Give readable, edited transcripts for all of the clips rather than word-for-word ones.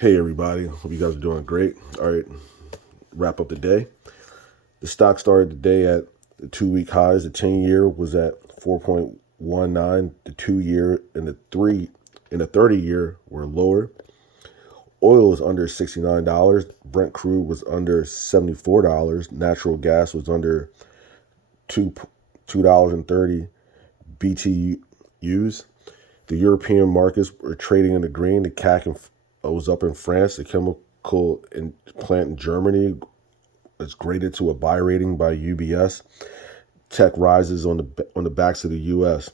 Hey everybody, hope you guys are doing great. All right, wrap up the day. The stock started the day at the 2 week highs. The 10-year was at 4.19. The 2-year and the 30-year were lower. Oil was under $69. Brent crude was under $74. Natural gas was under $2.30 BTUs. The European markets were trading in the green. The CAC was up in France. The chemical plant in Germany is graded to a buy rating by UBS. Tech rises on the backs of the U.S.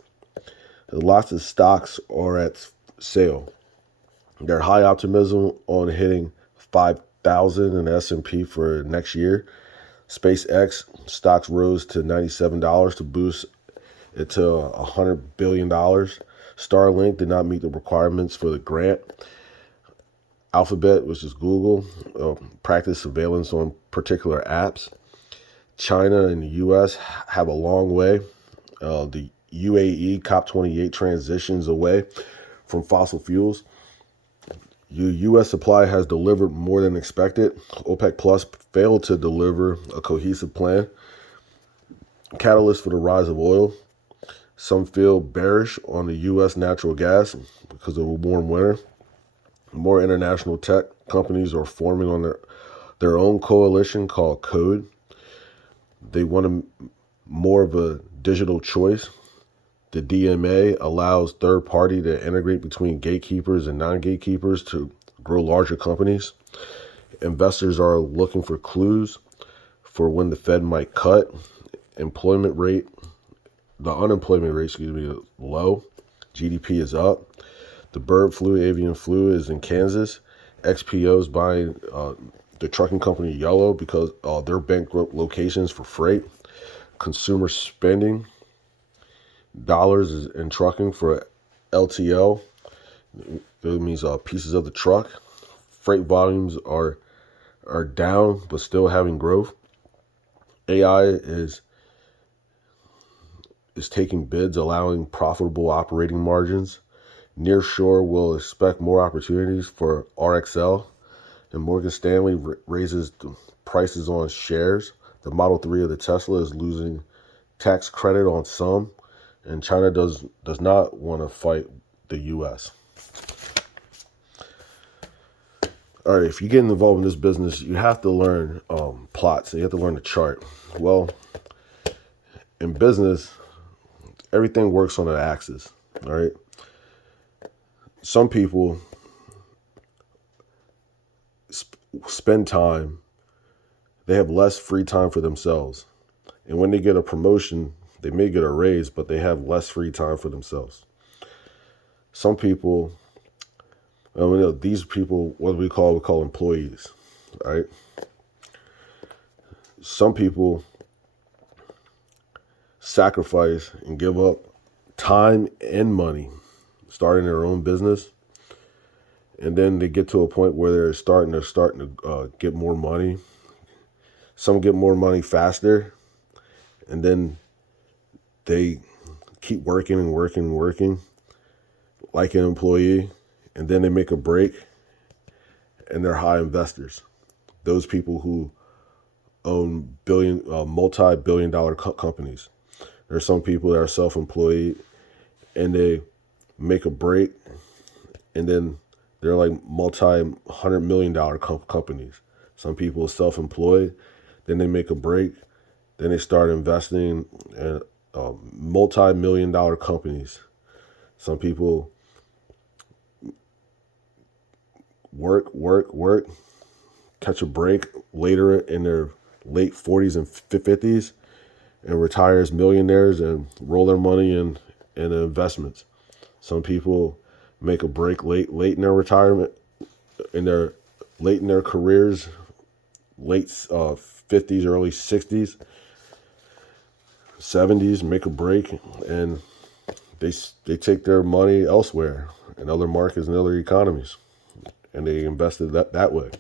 Lots of stocks are at sale. There's high optimism on hitting 5,000 in the S&P for next year. SpaceX stocks rose to $97 to boost it to $100 billion. Starlink did not meet the requirements for the grant. Alphabet, which is Google, practiced surveillance on particular apps. China and the U.S. have a long way. The UAE COP28 transitions away from fossil fuels. U.S. supply has delivered more than expected. OPEC Plus failed to deliver a cohesive plan. Catalyst for the rise of oil. Some feel bearish on the U.S. natural gas because of a warm winter. More international tech companies are forming on their own coalition called Code. They want more of a digital choice. The DMA allows third party to integrate between gatekeepers and non-gatekeepers to grow larger companies. Investors are looking for clues for when the Fed might cut. The unemployment rate, is low. GDP is up. The avian flu is in Kansas. XPO is buying the trucking company Yellow because they're bankrupt locations for freight. Consumer spending dollars is in trucking for LTL. It means pieces of the truck. Freight volumes are down but still having growth. AI is taking bids, allowing profitable operating margins. Nearshore will expect more opportunities for RXL, and Morgan Stanley raises the prices on shares. The Model 3 of the Tesla is losing tax credit on some, and China does not want to fight the U.S. All right, if you're getting involved in this business, you have to learn plots, and you have to learn the chart. Well, in business, everything works on an axis, all right? Some people spend time, they have less free time for themselves. And when they get a promotion, they may get a raise, but they have less free time for themselves. Some people, these people, what we call employees, right? Some people sacrifice and give up time and money starting their own business, and then they get to a point where they're starting to get more money. Some get more money faster, and then they keep working and working and working like an employee, and then they make a break, and they're high investors. Those people who own multi-billion-dollar companies. There are some people that are self-employed, and they make a break, and then they're like multi-hundred-million-dollar companies. Some people are self-employed, then they make a break, then they start investing in multi-million-dollar companies. Some people work, catch a break later in their late 40s and 50s, and retire as millionaires and roll their money in investments. Some people make a break late in their retirement, late in their careers, late 50s, early 60s, 70s, make a break, and they take their money elsewhere in other markets and other economies, and they invested that way.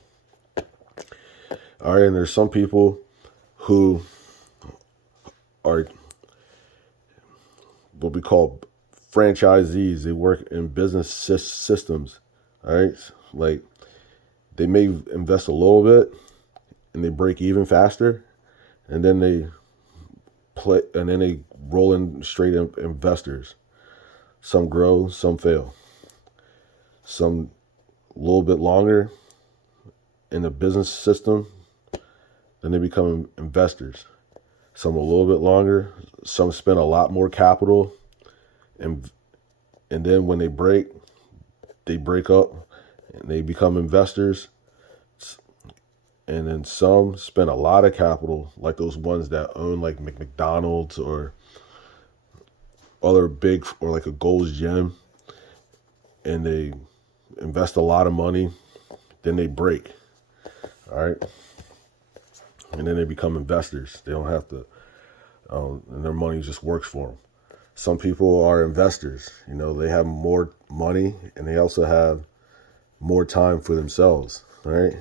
All right, and there's some people who are what we call franchisees. They work in business systems, all right? Like They may invest a little bit and they break even faster, and then they roll in straight investors. Some grow, some fail. Some a little bit longer in the business system, then they become investors. Some a little bit longer. Some spend a lot more capital, and then when they break up and they become investors. And then some spend a lot of capital, like those ones that own like McDonald's or other big, or like a Gold's Gym, and they invest a lot of money, then they break. All right. And then they become investors. They don't have to, and their money just works for them. Some people are investors. They have more money and they also have more time for themselves. All right.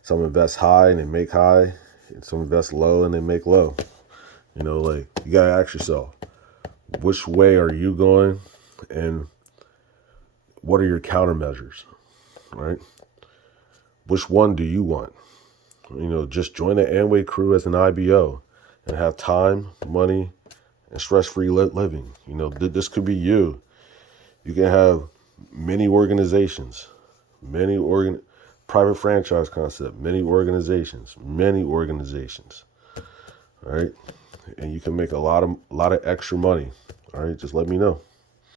Some invest high and they make high, and some invest low and they make low. Like, you gotta ask yourself, which way are you going, and what are your countermeasures, right? Which one do you want? Just join the Amway crew as an IBO and have time, money, and stress-free living. This could be you. You can have many organizations, private franchise concept, many organizations, all right? And you can make a lot of extra money, all right? Just let me know.